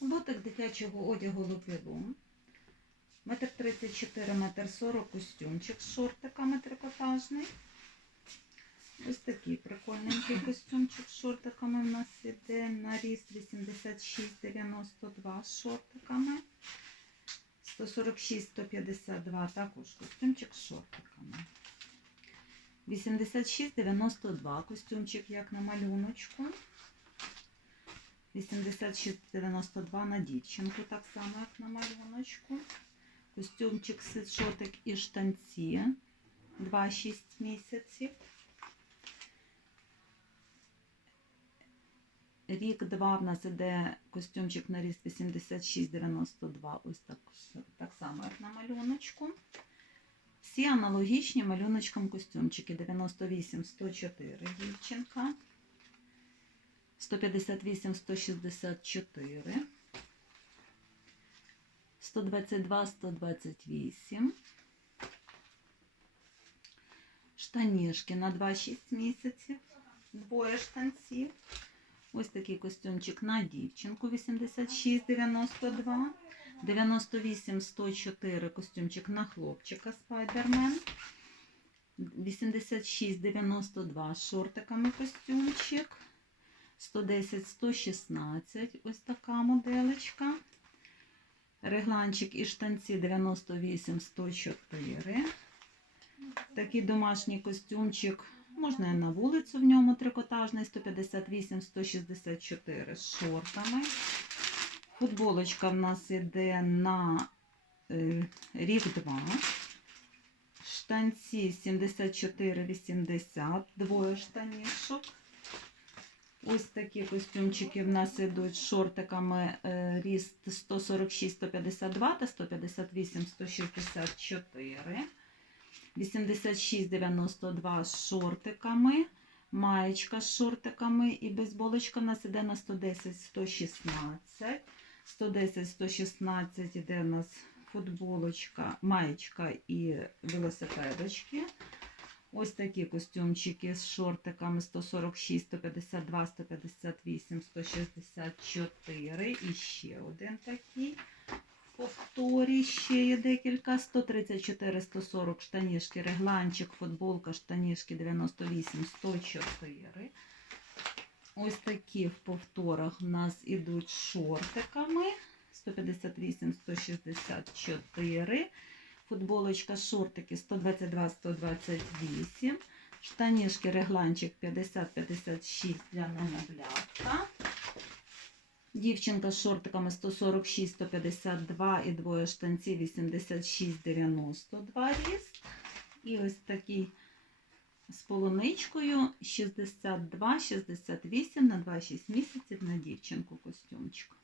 Ботик дитячого одягу лупілум. Метр 34, метр 40 костюмчик з шортиками трикотажний. Ось такий прикольненький костюмчик з шортиками в нас іде на ріст 86,92 з шортиками. 146-152 також костюмчик з шортиками. 86,92 костюмчик, як на малюночку. 86,92 на дівчинку, так само, як на малюночку. Костюмчик шотик і штанці 2-6 місяців. Рік 2 в нас іде костюмчик на ріст 86,92. Ось так, так само, як на малюночку. Всі аналогічні малюночкам костюмчики 98 104 дівчинка. 158 164. 122 128. Штанішки на 2-6 місяців. Двоє штанців. Ось такий костюмчик на дівчинку 86 92. 98 104 костюмчик на хлопчика Спайдермен. 86 92 з шортиками костюмчик. 110 116 ось така моделечка. Регланчик і штанці 98 104. Такий домашній костюмчик. Можна і на вулицю в ньому трикотажний 158 164 з шортами. Футболочка в нас іде на е, рік 2. Штанці 74,80, двоє штанішок. Ось такі костюмчики в нас ідуть з шортиками е, ріст 146-152 та 158-164. 86,92 з шортиками. Маєчка з шортиками і бейсболочка в нас іде на 110-116. 110-116 іде у нас футболочка, маєчка і велосипедочки. Ось такі костюмчики з шортиками 146, 152, 158, 164. І ще один такий. Повторі ще є декілька. 134, 140 штанішки, регланчик, футболка, штанішки 98, 104. Ось такі в повторах в нас ідуть шортиками. 158, 164. Футболочка, шортики 122-128. Штанішки, регланчик 50-56 для немовлятка. Дівчинка з шортиками 146-152 і двоє штанців 86-92 ріст. І ось такий з полуничкою 62-68 на 2-6 місяців на дівчинку костюмчик.